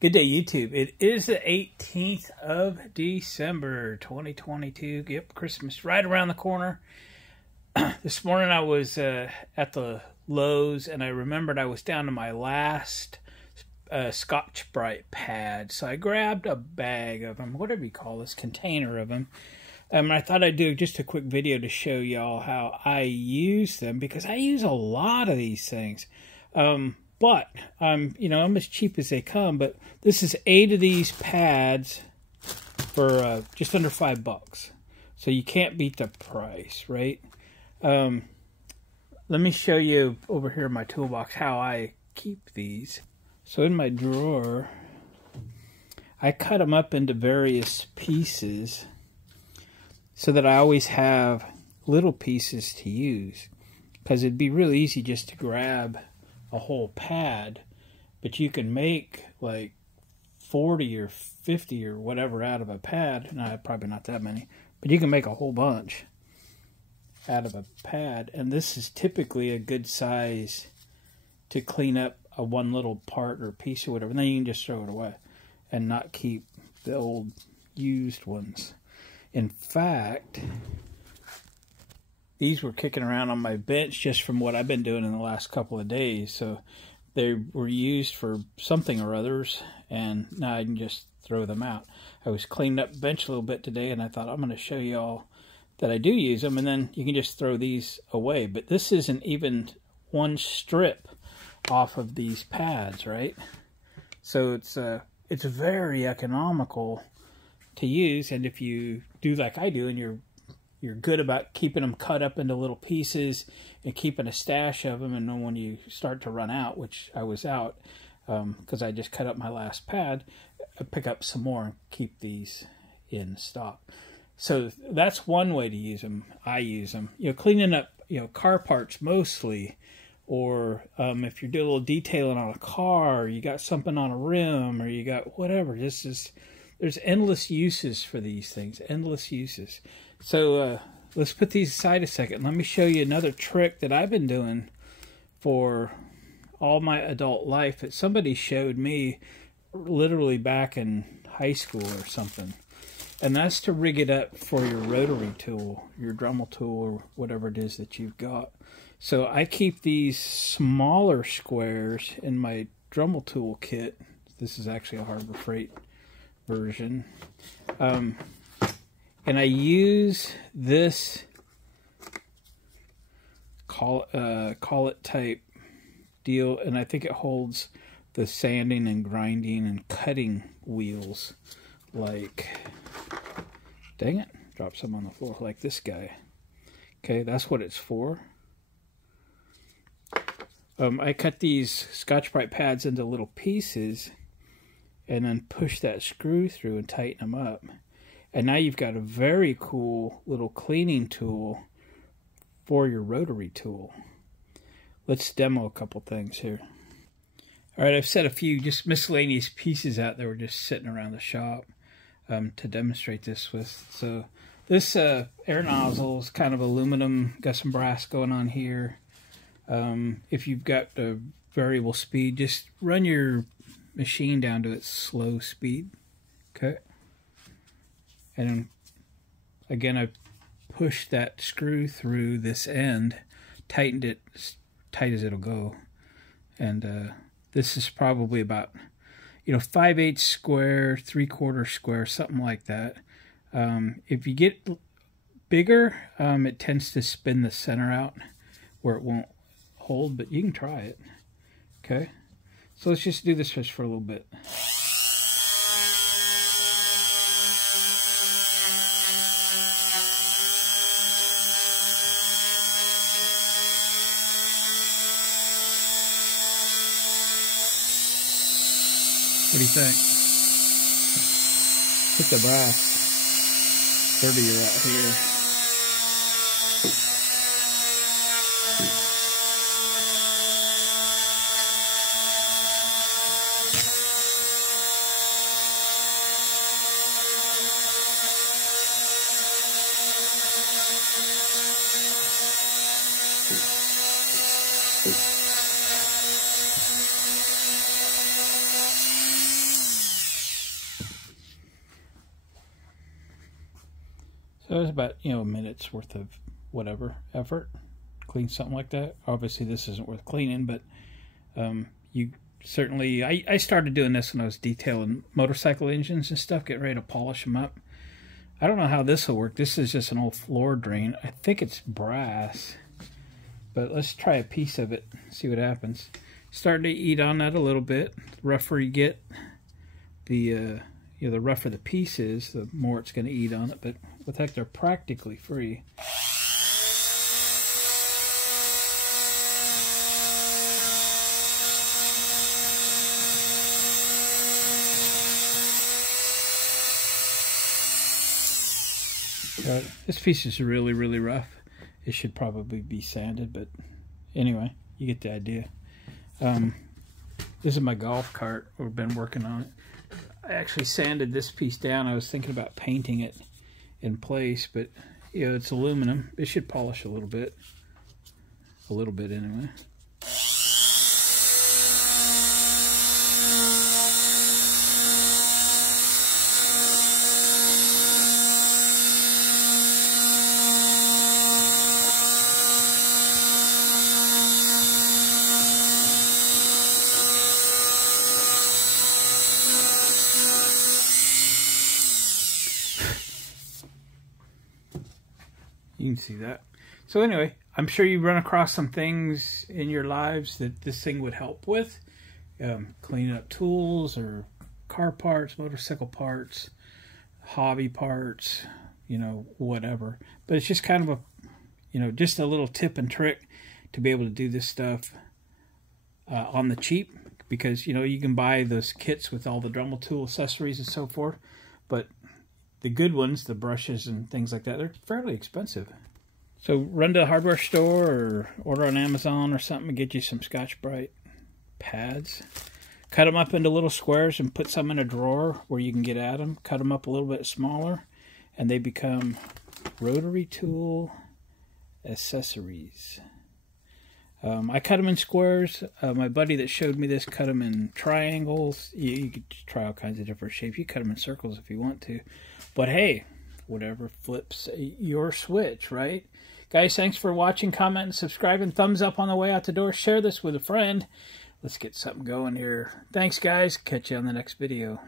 Good day, YouTube. It is the 18th of December, 2022. Yep, Christmas right around the corner. This morning I was at the Lowe's, and I remembered I was down to my last Scotchbrite Pad. So I grabbed a bag of them, whatever you call this, container of them. And I thought I'd do just a quick video to show y'all how I use them, because I use a lot of these things. But I'm as cheap as they come. But this is 8 of these pads for just under $5. So you can't beat the price, right? Let me show you over here in my toolbox how I keep these. So in my drawer, I cut them up into various pieces so that I always have little pieces to use. Because it'd be really easy just to grab a whole pad, but you can make like 40 or 50 or whatever out of a pad. No, probably not that many, but you can make a whole bunch out of a pad. And this is typically a good size to clean up a one little part or piece or whatever, and then you can just throw it away and not keep the old used ones. In fact, these were kicking around on my bench just from what I've been doing in the last couple of days. So they were used for something or others, and now I can just throw them out. I was cleaning up the bench a little bit today, and I thought I'm going to show you all that I do use them, and then you can just throw these away. But this isn't even one strip off of these pads, right? So it's very economical to use, and if you do like I do, and you're good about keeping them cut up into little pieces and keeping a stash of them, and then when you start to run out, which I was out because I just cut up my last pad, I pick up some more and keep these in stock. So that's one way to use them. I use them, cleaning up, car parts mostly, or if you're doing a little detailing on a car, or you got something on a rim, or you got whatever. There's endless uses for these things, endless uses. So let's put these aside a second. Let me show you another trick that I've been doing for all my adult life that somebody showed me literally back in high school or something. And that's to rig it up for your rotary tool, your Dremel tool, or whatever it is that you've got. So I keep these smaller squares in my Dremel tool kit. This is actually a Harbor Freight version. And I use this call it type deal, and I think it holds the sanding and grinding and cutting wheels, like, dang it, drop some on the floor, like this guy. Okay, that's what it's for. I cut these Scotchbrite pads into little pieces and then push that screw through and tighten them up. And now you've got a very cool little cleaning tool for your rotary tool. Let's demo a couple things here. All right, I've set a few just miscellaneous pieces out that were just sitting around the shop to demonstrate this with. So this air nozzle is kind of aluminum, got some brass going on here. If you've got the variable speed, just run your machine down to its slow speed. Okay. And again, I pushed that screw through this end, tightened it as tight as it'll go. And this is probably about, 5/8 square, 3/4 square, something like that. If you get bigger, it tends to spin the center out where it won't hold, but you can try it. Okay, so let's just do this just for a little bit. What do you think? Put the brass dirtier out here. So it was about, you know, a minute's worth of whatever effort. Clean something like that. Obviously this isn't worth cleaning, but you certainly, I started doing this when I was detailing motorcycle engines and stuff, getting ready to polish them up. I don't know how this will work. This is just an old floor drain. I think it's brass, but let's try a piece of it, see what happens. Starting to eat on that a little bit. The rougher you get, the rougher the piece is, the more it's going to eat on it. But what the heck, they're practically free. This piece is really, really rough. It should probably be sanded, but anyway, you get the idea. This is my golf cart. We've been working on it. I actually sanded this piece down. I was thinking about painting it in place, but you know, it's aluminum. It should polish a little bit. A little bit anyway. You can see that. So anyway, I'm sure you run across some things in your lives that this thing would help with. Cleaning up tools or car parts, motorcycle parts, hobby parts, you know, whatever. But it's just kind of a, you know, just a little tip and trick to be able to do this stuff on the cheap. Because, you know, you can buy those kits with all the Dremel tool accessories and so forth. But the good ones, the brushes and things like that, they're fairly expensive. So run to a hardware store or order on Amazon or something and get you some Scotchbrite pads. Cut them up into little squares and put some in a drawer where you can get at them. Cut them up a little bit smaller and they become Rotery Tool accessories. I cut them in squares. My buddy that showed me this cut them in triangles. You could try all kinds of different shapes. You cut them in circles if you want to. But hey, whatever flips your switch, right? Guys, thanks for watching, commenting, subscribing. Thumbs up on the way out the door. Share this with a friend. Let's get something going here. Thanks, guys. Catch you on the next video.